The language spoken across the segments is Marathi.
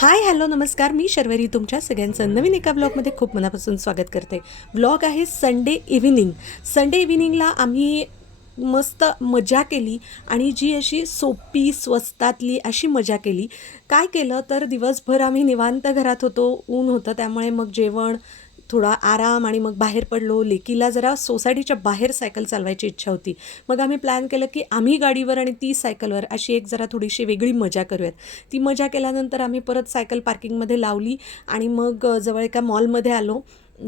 हाय हॅलो नमस्कार, मी शर्वरी तुमच्या सगळ्यांचं नवीन एका ब्लॉगमध्ये खूप मनापासून स्वागत करते. ब्लॉग आहे संडे इव्हिनिंग. संडे इव्हिनिंगला आम्ही मस्त मजा केली आणि जी अशी सोपी स्वस्तातली अशी मजा केली. काय केलं तर दिवसभर आम्ही निवांत घरात होतो, ऊन होतं त्यामुळे मग जेवण, थोडा आराम आणि मग बाहेर पडलो. लेकीला जरा सोसायटीच्या बाहेर सायकल चालवायची इच्छा होती. मग आम्ही प्लॅन केलं की आम्ही गाडीवर आणि ती सायकलवर अशी एक जरा थोडीशी वेगळी मजा करूयात. ती मजा केल्यानंतर आम्ही परत सायकल पार्किंगमध्ये लावली आणि मग जवळ एका मॉलमध्ये आलो.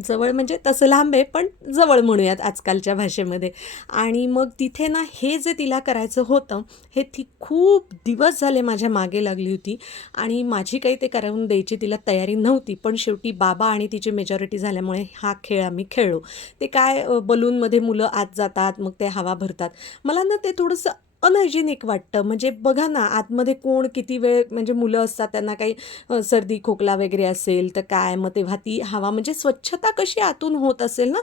जवळ म्हणजे तसं लांब आहे पण जवळ म्हणूयात आजकालच्या भाषेमध्ये. आणि मग तिथे ना हे जे तिला करायचं होतं हे ती खूप दिवस झाले माझ्या मागे लागली होती आणि माझी काही ते करून द्यायची तिला तयारी नव्हती. पण शेवटी बाबा आणि तिची मेजॉरिटी झाल्यामुळे हा खेळ आम्ही खेळलो. ते काय बलूनमध्ये मुलं आत जातात, मग ते हवा भरतात. मला ना ते थोडंसं अनहायजेनिक वाटतं. म्हणजे बघा ना, आतमध्ये कोण किती वेळ म्हणजे मुलं असतात त्यांना काही सर्दी खोकला वगैरे असेल तर काय, मग तेव्हा ती हवा म्हणजे स्वच्छता कशी आतून होत असेल ना,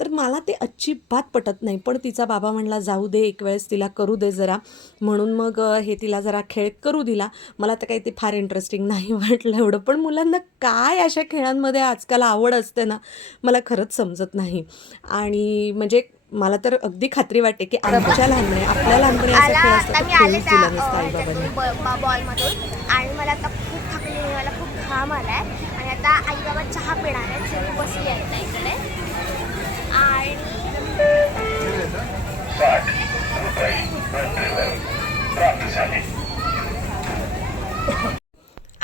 तर मला ते अजिबात पटत नाही. पण तिचा बाबा म्हणला जाऊ दे, एक वेळेस तिला करू दे जरा, म्हणून मग हे तिला जरा खेळ करू दिला. मला तर काही ते फार इंटरेस्टिंग नाही वाटलं एवढं, पण मुलांना काय अशा खेळांमध्ये आजकाल आवड असते ना, मला खरंच समजत नाही. आणि म्हणजे मला तर अगदी खात्री वाटते की आमच्या लहानपणी, आपल्या लहानपणी असा आला खेळ असता आता तर मी आले खेळूच त्या दिला नसता आईबाबांनी. ह्याच्यातून बॉलमधून आणि मला आता खूप थकली आहे, मला खूप घाम आला आहे आणि आता आई बाबा चहा पिणार आहेत, सो मी बसली आहे आता इकडे आणि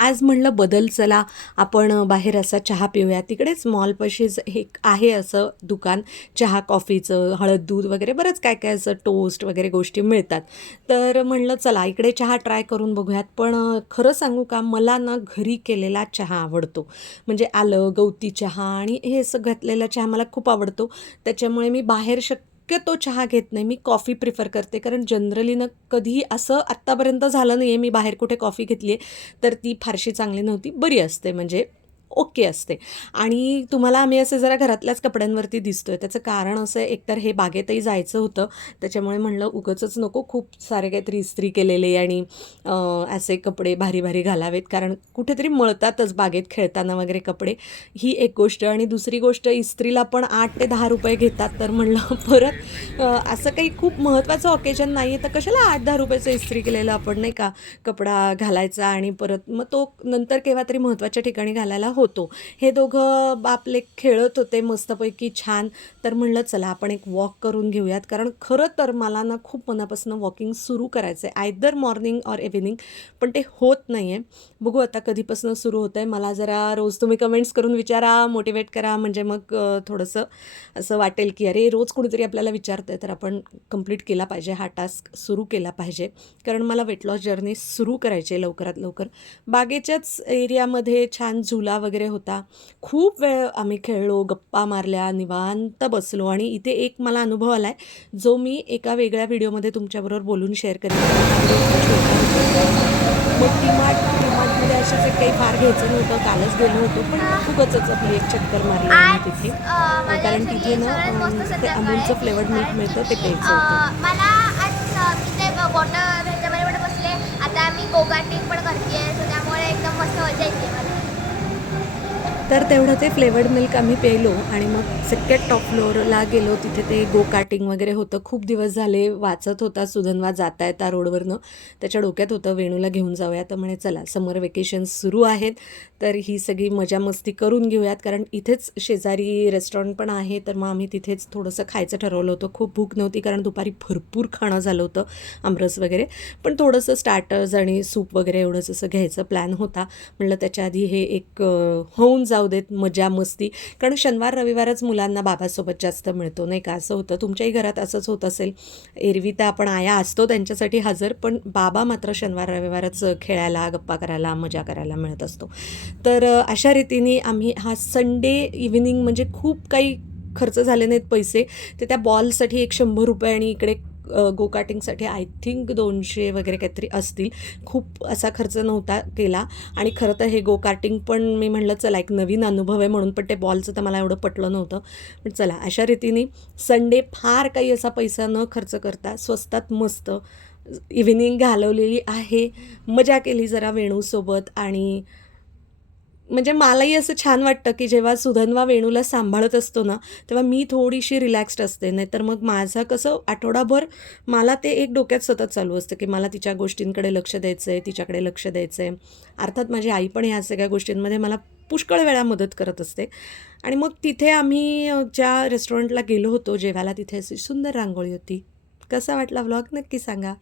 आज म्हणलं बदल, चला आपण बाहेर असा चहा पिऊया. तिकडेच मॉलपाशीच एक आहे असं दुकान, चहा कॉफीचं, हळद दूध वगैरे बरंच काय काय असं टोस्ट वगैरे गोष्टी मिळतात. तर म्हणलं चला इकडे चहा ट्राय करून बघूयात. पण खरं सांगू का, मला ना घरी केलेला चहा आवडतो. म्हणजे आलं, गवती चहा आणि हे असं घातलेला चहा मला खूप आवडतो. त्याच्यामुळे मी बाहेर शक्यतो चहा घेत नाही. मी कॉफी प्रिफर करते, कारण जनरली ना कधीही असं आत्तापर्यंत झालं नाही आहे मी बाहेर कुठे कॉफी घेतली आहे तर ती फारशी चांगली नव्हती, बरी असते म्हणजे ओके असते. आणि तुम्हाला आम्ही असे जरा घरातल्याच कपड्यांवरती दिसतोय, त्याचं कारण असं आहे, एकतर हे बागेतही जायचं होतं त्याच्यामुळे म्हणलं उगाचच नको खूप सारे काहीतरी इस्त्री केलेले आणि असे कपडे भारी भारी घालावेत, कारण कुठेतरी मळतातच बागेत खेळताना वगैरे कपडे, ही एक गोष्ट. आणि दुसरी गोष्ट, इस्त्रीला पण 8 ते 10 रुपये घेतात. तर म्हणलं परत असं काही खूप महत्त्वाचं ऑकेजन नाही आहे तर कशाला 8-10 रुपयाचं इस्त्री केलेलं आपण नाही का कपडा घालायचा आणि परत मग तो नंतर केव्हा तरी महत्त्वाच्या ठिकाणी घालायला होतो. हे दोघं आपले खेळत होते मस्तपैकी छान. तर म्हणलं चला आपण एक वॉक करून घेऊयात, कारण खरं तर मला ना खूप मनापासून वॉकिंग सुरू करायचं आहे, आयदर मॉर्निंग ऑर इव्हिनिंग, पण ते होत नाही आहे. बघू आता कधीपासून सुरू होतं आहे. मला जरा रोज तुम्ही कमेंट्स करून विचारा, मोटिवेट करा, म्हणजे मग थोडंसं असं वाटेल की अरे रोज कुणीतरी आपल्याला विचारतं आहे तर आपण कंप्लीट केला पाहिजे, हा टास्क सुरू केला पाहिजे. कारण मला वेट लॉस जर्नी सुरू करायची आहे लवकरात लवकर. बागेच्याच एरियामध्ये छान झुला वगैरे होता. खूप वेळ आम्ही खेळलो, गप्पा मारल्या, निवांत बसलो आणि इथे एक मला अनुभव आला आहे जो मी एका वेगळ्या व्हिडिओमध्ये तुमच्याबरोबर बोलून शेअर करेन. कारण हा व्हिडिओ खूप छोटा होता. मग डीमार्टमध्ये असेच एक काही फार घ्यायचं नव्हतं, कालच गेलो होतो, पण उगाचच आपली एक चक्कर मारली आम्ही आज तिथे. माझ्या कारण तिथे आयुष्यातली ना सगळ्यात मस्त ते संध्याकाळ अमूलचं आहे, फ्लेवर्ड मिल्क कारण मिळतं, ते की प्यायचं होतं. मला आज मी ते वॉटर ह्याच्यामध्ये पण बसले. आता मी गोगार्टिंग पण करते, सो त्यामुळे एकदम मस्त मजा येते मला. तर तेवढं ते फ्लेवर्ड मिल्क आम्ही प्यायलो आणि मग सगळ्यात टॉप फ्लोअरला गेलो. तिथे ते गो कार्टिंग वगैरे होतं. खूप दिवस झाले वाचत होता सुधन्वा जाता येता रोडवरनं. त्याच्या डोक्यात होतं वेणूला घेऊन जाऊया, तर म्हणे चला समर वेकेशन्स सुरू आहेत तर ही सगळी मजा मस्ती करून घेऊयात, कारण इथेच शेजारी रेस्टॉरंट पण आहे. तर मग आम्ही तिथेच थोडंसं खायचं ठरवलं होतं. खूप भूक नव्हती कारण दुपारी भरपूर खाणं झालं होतं, आमरस वगैरे, पण थोडंसं स्टार्टर्स आणि सूप वगैरे एवढंच असं घ्यायचं प्लॅन होता. म्हणलं त्याच्या आधी हे एक होऊन जाऊ देत मजा मस्ती, कारण शनिवार रविवारच मुलांना बाबासोबत जास्त मिळतो नाही का, असं होतं. तुमच्याही घरात असंच होत असेल. एरवी तर आपण आया असतो त्यांच्यासाठी हजर, पण बाबा मात्र शनिवार रविवारच खेळायला, गप्पा करायला, मजा करायला मिळत असतो. तर अशा रीतीने आम्ही हा संडे इव्हिनिंग, म्हणजे खूप काही खर्च झाले नाहीत पैसे. ते त्या बॉलसाठी एक 100 रुपये आणि इकडे गो कार्टिंगसाठी आय थिंक 200 वगैरे काहीतरी असतील. खूप असा खर्च नव्हता केला. आणि खरं तर हे गो कार्टिंग पण मी म्हणलं चला एक नवीन अनुभव आहे म्हणून, पण ते बॉलचं तर मला एवढं पटलं नव्हतं. पण चला अशा रीतीने संडे फार काही असा पैसा न खर्च करता स्वस्तात मस्त इव्हिनिंग घालवलेली आहे. मजा केली जरा वेणूसोबत आणि म्हणजे मलाही असं छान वाटतं, की जेव्हा सुधन्वा वेणूला सांभाळत असतो ना, तेव्हा मी थोडीशी रिलॅक्स्ड असते. नाहीतर मग माझं कसं आठवडाभर मला ते एक डोक्यात सतत चालू असतं, की मला तिच्या गोष्टींकडे लक्ष द्यायचं आहे, तिच्याकडे लक्ष द्यायचं आहे. अर्थात माझी आई पण ह्या सगळ्या गोष्टींमध्ये मला पुष्कळ वेळा मदत करत असते. आणि मग तिथे आम्ही ज्या रेस्टॉरंटला गेलो होतो जेवायला, तिथे अशी सुंदर रांगोळी होती. कसा वाटला व्लॉग नक्की सांगा.